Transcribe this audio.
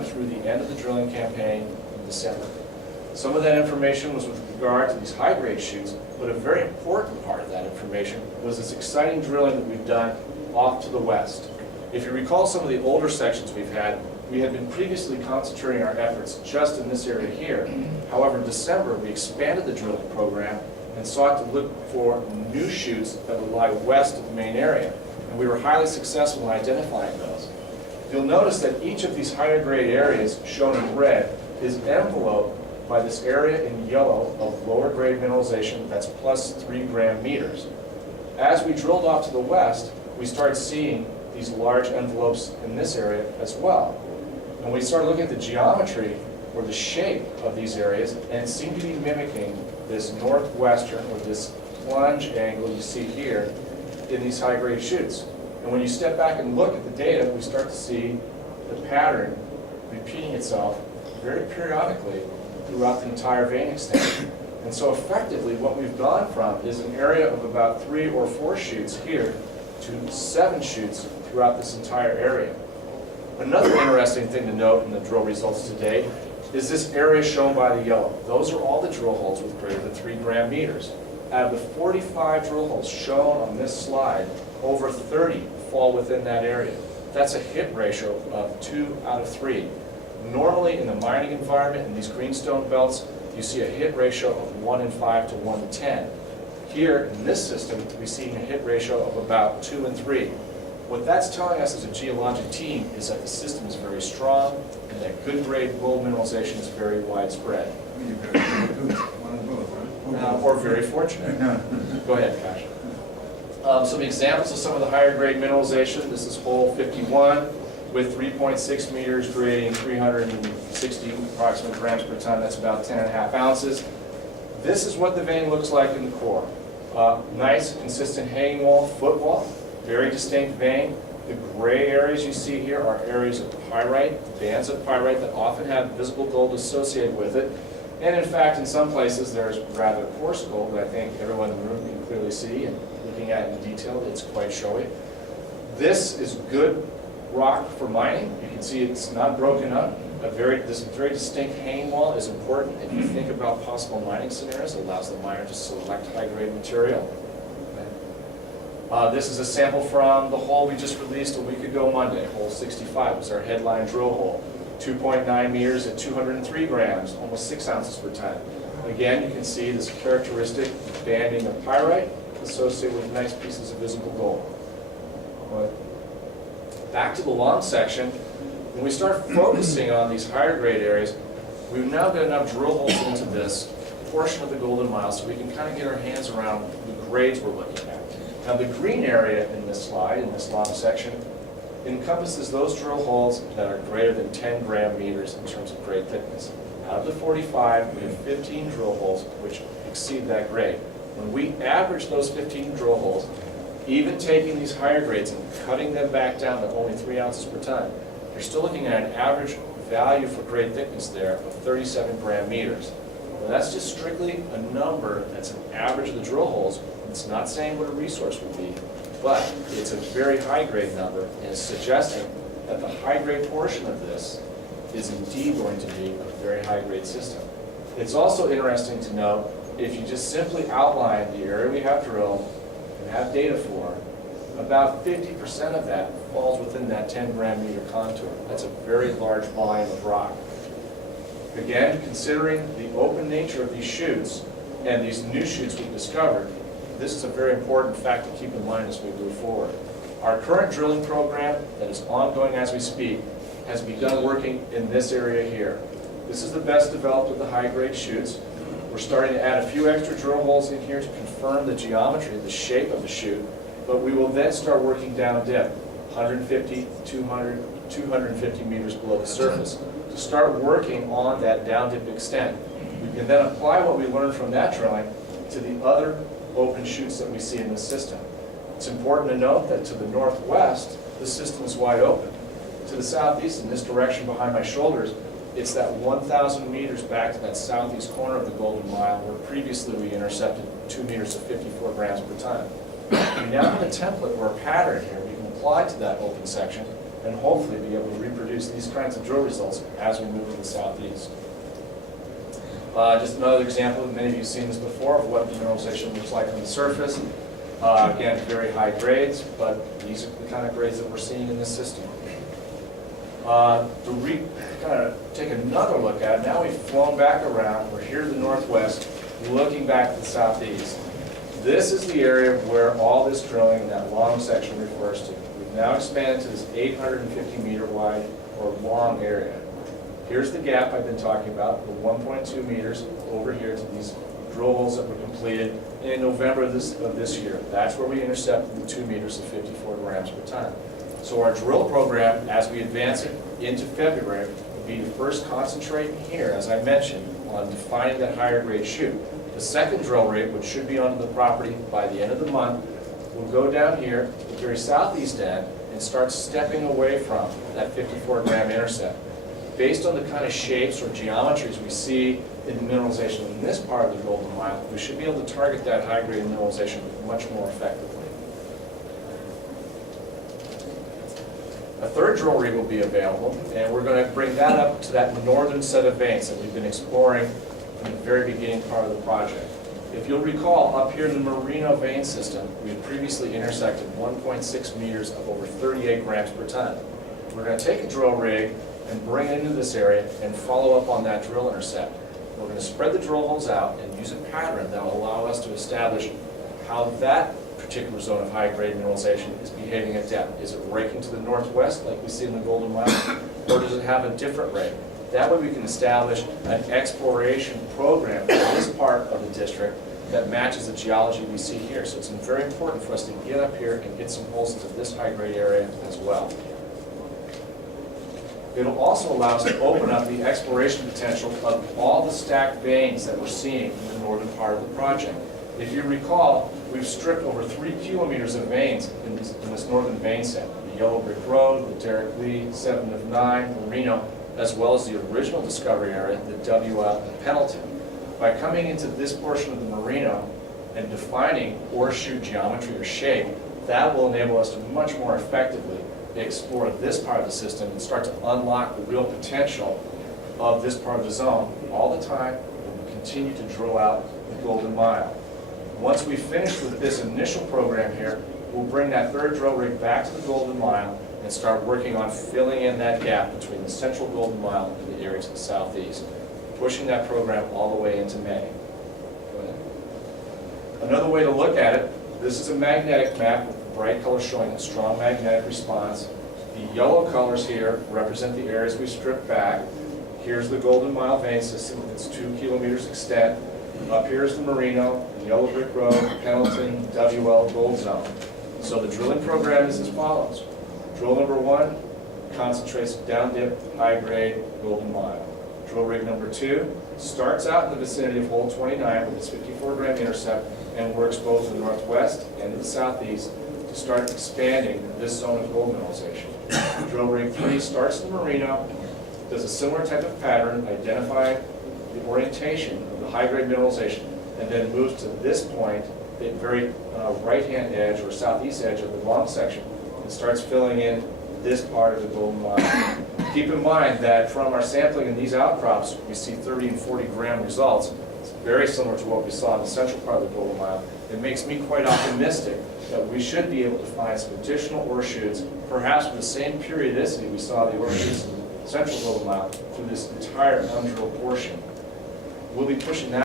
through the end of the drilling campaign in December. Some of that information was with regard to these high-grade shoots, but a very important part of that information was this exciting drilling that we've done off to the west. If you recall some of the older sections we had been previously concentrating our efforts just in this area here. However, in December, we expanded the drilling program and sought to look for new shoots that would lie west of the main area, and we were highly successful in identifying those. You'll notice that each of these higher grade areas shown in red is enveloped by this area in yellow of lower grade mineralization that's plus 3 gram meters. As we drilled off to the west, we started seeing these large envelopes in this area as well. And we started looking at the geometry or the shape of these areas, and it seemed to be mimicking this northwestern or this plunge angle you see here in these high grade shoots. And when you step back and look at the data, we start to see the pattern repeating itself very periodically throughout the entire vein extent. And so effectively what we've gone from is an area of about 3 or 4 shoots here to 7 shoots throughout this entire area. Another interesting thing to note in the drill results today is this area shown by the yellow. Those are all the drill holes with greater than 3 gram meters. Out of the 45 drill holes shown on this slide, over 30 fall within that area. That's a hit ratio of 2 out of 3. Normally in the mining environment, in these greenstone belts, you see a hit ratio of 1 in 5 to 1 in 10. Here in this system, we're seeing a hit ratio of about 2 in 3. What that's telling us as a geologic team is that the system is very strong and that good grade gold mineralization is very widespread. Or very fortunate. Go ahead, Kash. Some examples of some of the higher grade mineralization. This is hole 51 with 3.6 meters grading 360 approximate grams per ton. That's about 10.5 ounces. This is what the vein looks like in the core. Nice, consistent hanging wall, footwall, very distinct vein. The gray areas you see here are areas of pyrite, bands of pyrite that often have visible gold associated with it. And in fact, in some places there's rather coarse gold that I think everyone in the room can clearly see, and looking at it in detail, it's quite showy. This is good rock for mining. You can see it's not broken up. This very distinct hanging wall is important if you think about possible mining scenarios. It allows the miner to select high-grade material. This is a sample from the hole we just released a week ago Monday. Hole 65 was our headline drill hole. 2.9 meters at 203 grams, almost 6 ounces per ton. Again, you can see this characteristic banding of pyrite associated with nice pieces of visible gold. Back to the long section, when we start focusing on these higher grade areas, we've now got enough drill holes into this portion of the Golden Mile so we can kind of get our hands around the grades we're looking at. Now the green area in this slide, in this long section, encompasses those drill holes that are greater than 10 gram meters in terms of grade thickness. Out of the 45, we have 15 drill holes which exceed that grade. When we average those 15 drill holes, even taking these higher grades and cutting them back down to only 3 ounces per ton, you're still looking at an average value for grade thickness there of 37 gram meters. Well, that's just strictly a number that's an average of the drill holes. It's not saying what a resource would be, but it's a very high grade number, and it's suggesting that the high grade portion of this is indeed going to be a very high grade system. It's also interesting to note, if you just simply outline the area we have drilled and have data for, about 50% of that falls within that 10 gram meter contour. That's a very large volume of rock. Again, considering the open nature of these chutes and these new chutes we've discovered, this is a very important fact to keep in mind as we move forward. Our current drilling program that is ongoing as we speak has begun working in this area here. This is the best developed of the high-grade chutes. We're starting to add a few extra drill holes in here to confirm the geometry, the shape of the chute, but we will then start working down dip, 150, 200, 250 meters below the surface, to start working on that down dip extent. We can then apply what we learned from that drilling to the other open chutes that we see in the system. It's important to note that to the northwest, the system is wide open. To the southeast, in this direction behind my shoulders, it's that 1,000 meters back to that southeast corner of the Golden Mile where previously we intercepted 2 meters of 54 grams per ton. We now have a template or a pattern here we can apply to that open section and hopefully be able to reproduce these kinds of drill results as we move to the southeast. Just another example, many of you have seen this before, of what the mineralization looks like on the surface. Again, very high grades, but these are the kind of grades that we're seeing in this system. To kind of take another look at it, now we've flown back around, we're here to the northwest, looking back to the southeast. This is the area where all this drilling in that long section refers to. We've now expanded to this 850 meter wide or long area. Here's the gap I've been talking about, the 1.2 meters over here to these drill holes that were completed in November of this year. That's where we intercepted the 2 meters of 54 grams per ton. So our drill program, as we advance it into February, will be to first concentrate here, as I mentioned, on defining that higher grade chute. The second drill rig, which should be onto the property by the end of the month, will go down here to the very southeast end and start stepping away from that 54 gram intercept. Based on the kind of shapes or geometries we see in the mineralization in this part of the Golden Mile, we should be able to target that high-grade mineralization much more effectively. A third drill rig will be available, and we're going to bring that up to that northern set of veins that we've been exploring from the very beginning part of the project. If you'll recall, up here in the Merino vein system, we had previously intersected 1.6 meters of over 38 grams per ton. We're going to take a drill rig and bring it into this area and follow up on that drill intercept. We're going to spread the drill holes out and use a pattern that will allow us to establish how that particular zone of high-grade mineralization is behaving at depth. Is it raking to the northwest like we see in the Golden Mile, or does it have a different rake? That way we can establish an exploration program for this part of the district that matches the geology we see here. So it's very important for us to get up here and get some holes into this high-grade area as well. It'll also allow us to open up the exploration potential of all the stacked veins that we're seeing in the northern part of the project. If you recall, we've stripped over 3 kilometers of veins in this northern vein set. The Yellow Brick Road, the Derrick Lee, 7 of 9, Merino, as well as the original discovery area, the WL and Pendleton. By coming into this portion of the Merino and defining ore chute geometry or shape, that will enable us to much more effectively explore this part of the system and start to unlock the real potential of this part of the zone. All the time, we'll continue to drill out the Golden Mile. Once we finish with this initial program here, we'll bring that third drill rig back to the Golden Mile and start working on filling in that gap between the central Golden Mile and the area to the southeast, pushing that program all the way into May. Go ahead. Another way to look at it, this is a magnetic map with bright colors showing a strong magnetic response. The yellow colors here represent the areas we stripped back. Here's the Golden Mile vein system. It's 2 kilometers extent. Up here is the Merino, the Yellow Brick Road, Pendleton, WL Gold Zone. So the drilling program is as follows. Drill number 1 concentrates down dip, high grade Golden Mile. Drill rig number 2 starts out in the vicinity of hole 29 with its 54 gram intercept and works both to the northwest and to the southeast to start expanding this zone of gold mineralization. Drill rig 3 starts in the Merino, does a similar type of pattern, identify the orientation of the high-grade mineralization, and then moves to this point, the very right-hand edge or southeast edge of the long section, and starts filling in this part of the Golden Mile. Keep in mind that from our sampling in these outcrops, we see 30 and 40 gram results. It's very similar to what we saw in the central part of the Golden Mile. It makes me quite optimistic that we should be able to find some additional ore chutes, perhaps with the same periodicity we saw the ore chutes in the central Golden Mile through this entire undrilled portion. We'll be pushing that